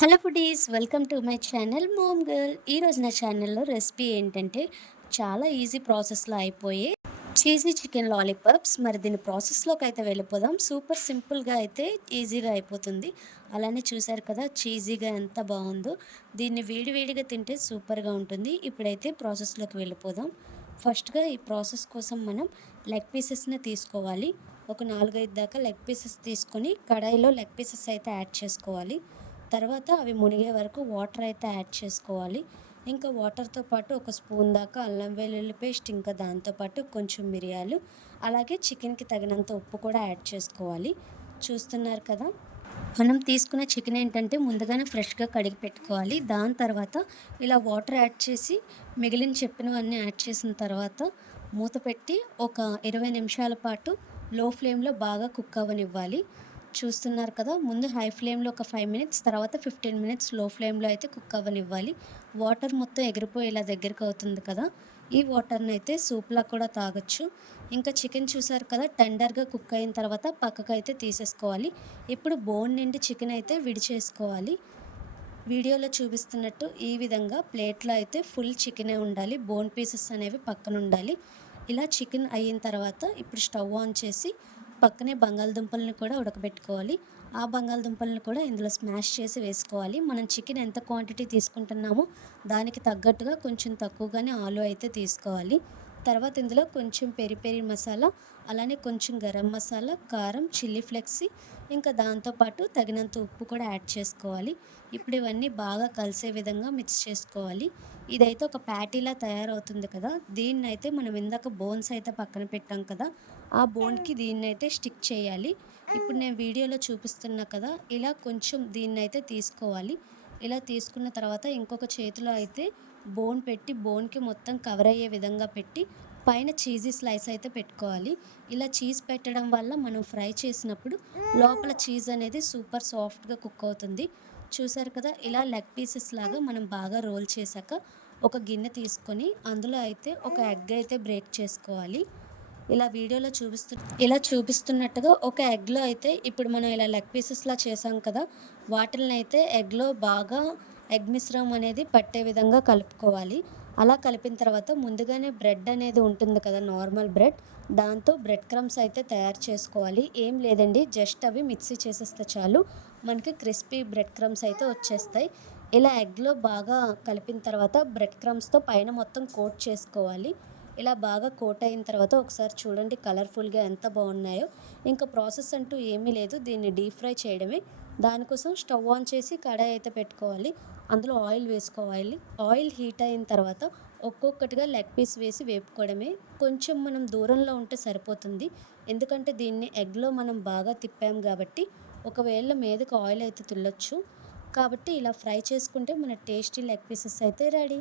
Hello foodies, welcome to my channel ma'am girl. ఈరోజు నా ఛానల్లో రెసిపీ ఏంటంటే చాలా ఈజీ ప్రాసెస్లో అయిపోయే చీజీ చికెన్ లాలీపాప్స్. మరి దీని ప్రాసెస్లోకి అయితే వెళ్ళిపోదాం. సూపర్ సింపుల్గా అయితే ఈజీగా అయిపోతుంది. అలానే చూసారు కదా చీజీగా ఎంత బాగుందో. దీన్ని వేడివేడిగా తింటే సూపర్గా ఉంటుంది. ఇప్పుడైతే ప్రాసెస్లోకి వెళ్ళిపోదాం. ఫస్ట్గా ఈ ప్రాసెస్ కోసం మనం లెగ్ పీసెస్ని తీసుకోవాలి. ఒక 4-5 దాకా లెగ్ పీసెస్ తీసుకొని కడాయిలో లెగ్ పీసెస్ అయితే యాడ్ చేసుకోవాలి. తర్వాత అవి మునిగే వరకు వాటర్ అయితే యాడ్ చేసుకోవాలి. ఇంకా వాటర్తో పాటు ఒక స్పూన్ దాకా అల్లం వెల్లుల్లి పేస్ట్, ఇంకా దాంతోపాటు కొంచెం మిరియాలు, అలాగే చికెన్కి తగినంత ఉప్పు కూడా యాడ్ చేసుకోవాలి. చూస్తున్నారు కదా, మనం తీసుకున్న చికెన్ ఏంటంటే ముందుగానే ఫ్రెష్గా కడిగి పెట్టుకోవాలి. దాని తర్వాత ఇలా వాటర్ యాడ్ చేసి మిగిలిన చెప్పినవన్నీ యాడ్ చేసిన తర్వాత మూత పెట్టి ఒక 20 నిమిషాల పాటు లో ఫ్లేమ్లో బాగా కుక్ అవ్వనివ్వాలి. చూస్తున్నారు కదా, ముందు హై ఫ్లేమ్లో ఒక 5 మినిట్స్, తర్వాత 15 మినిట్స్ లో ఫ్లేమ్లో అయితే కుక్ అవ్వనివ్వాలి. వాటర్ మొత్తం ఎగిరిపోయేలా దగ్గరికి అవుతుంది కదా, ఈ వాటర్ని అయితే సూప్లా కూడా తాగొచ్చు. ఇంకా చికెన్ చూసారు కదా, టెండర్గా కుక్ అయిన తర్వాత పక్కకు అయితే తీసేసుకోవాలి. ఇప్పుడు బోన్ నుండి చికెన్ అయితే విడిచేసుకోవాలి. వీడియోలో చూపిస్తున్నట్టు ఈ విధంగా ప్లేట్లో అయితే ఫుల్ చికెనే ఉండాలి, బోన్ పీసెస్ అనేవి పక్కన ఉండాలి. ఇలా చికెన్ అయిన తర్వాత ఇప్పుడు స్టవ్ ఆన్ చేసి పక్కనే బంగాళదుంపలను కూడా ఉడకబెట్టుకోవాలి. ఆ బంగాళదుంపలను కూడా ఇందులో స్మాష్ చేసి వేసుకోవాలి. మనం చికెన్ ఎంత క్వాంటిటీ తీసుకుంటున్నామో దానికి తగ్గట్టుగా కొంచెం తక్కువగానే ఆలు అయితే తీసుకోవాలి. తర్వాత ఇందులో కొంచెం పెరి పెరి మసాలా, అలానే కొంచెం గరం మసాలా, కారం, చిల్లీ ఫ్లెక్స్, ఇంకా దాంతోపాటు తగినంత ఉప్పు కూడా యాడ్ చేసుకోవాలి. ఇప్పుడు ఇవన్నీ బాగా కలిసే విధంగా మిక్స్ చేసుకోవాలి. ఇదైతే ఒక ప్యాటీలా తయారవుతుంది కదా, దీన్నైతే మనం ఇందాక బోన్స్ అయితే పక్కన పెట్టాం కదా, ఆ బోన్కి దీన్నైతే స్టిక్ చేయాలి. ఇప్పుడు నేను వీడియోలో చూపిస్తున్నా కదా, ఇలా కొంచెం దీన్నైతే తీసుకోవాలి. ఇలా తీసుకున్న తర్వాత ఇంకొక చేతిలో అయితే బోన్ పెట్టి బోన్కి మొత్తం కవర్ అయ్యే విధంగా పెట్టి పైన చీజీ స్లైస్ అయితే పెట్టుకోవాలి. ఇలా చీజ్ పెట్టడం వల్ల మనం ఫ్రై చేసినప్పుడు లోపల చీజ్ అనేది సూపర్ సాఫ్ట్గా కుక్ అవుతుంది. చూసారు కదా, ఇలా లెగ్ పీసెస్ లాగా మనం బాగా రోల్ చేశాక ఒక గిన్నె తీసుకొని అందులో అయితే ఒక ఎగ్ అయితే బ్రేక్ చేసుకోవాలి. ఇలా చూపిస్తున్నట్టుగా ఒక ఎగ్లో అయితే ఇప్పుడు మనం ఇలా లెగ్ పీసెస్లా చేసాం కదా, వాటిని అయితే ఎగ్లో బాగా ఎగ్ మిశ్రమం అనేది పట్టే విధంగా కలుపుకోవాలి. అలా కలిపిన తర్వాత ముందుగానే బ్రెడ్ అనేది ఉంటుంది కదా, నార్మల్ బ్రెడ్, దాంతో బ్రెడ్ క్రమ్స్ అయితే తయారు చేసుకోవాలి. ఏం లేదండి, జస్ట్ అవి మిక్సీ చేసేస్తే చాలు, మనకి క్రిస్పీ బ్రెడ్ క్రమ్స్ అయితే వచ్చేస్తాయి. ఇలా ఎగ్లో బాగా కలిపిన తర్వాత బ్రెడ్ క్రమ్స్తో పైన మొత్తం కోట్ చేసుకోవాలి. ఇలా బాగా కోట్ అయిన తర్వాత ఒకసారి చూడండి కలర్ఫుల్గా ఎంత బాగున్నాయో. ఇంకా ప్రాసెస్ అంటూ ఏమీ లేదు, దీన్ని డీప్ ఫ్రై చేయడమే. దానికోసం స్టవ్ ఆన్ చేసి కడాయి అయితే పెట్టుకోవాలి. అందులో ఆయిల్ వేసుకోవాలి. ఆయిల్ హీట్ అయిన తర్వాత ఒక్కొక్కటిగా లెగ్ పీస్ వేసి వేపుకోవడమే. కొంచెం మనం దూరంలో ఉంటే సరిపోతుంది, ఎందుకంటే దీన్ని ఎగ్లో మనం బాగా తిప్పాం కాబట్టి ఒకవేళ మీదకి ఆయిల్ అయితే తుల్లొచ్చు. కాబట్టి ఇలా ఫ్రై చేసుకుంటే మన టేస్టీ లెగ్ పీసెస్ అయితే రెడీ.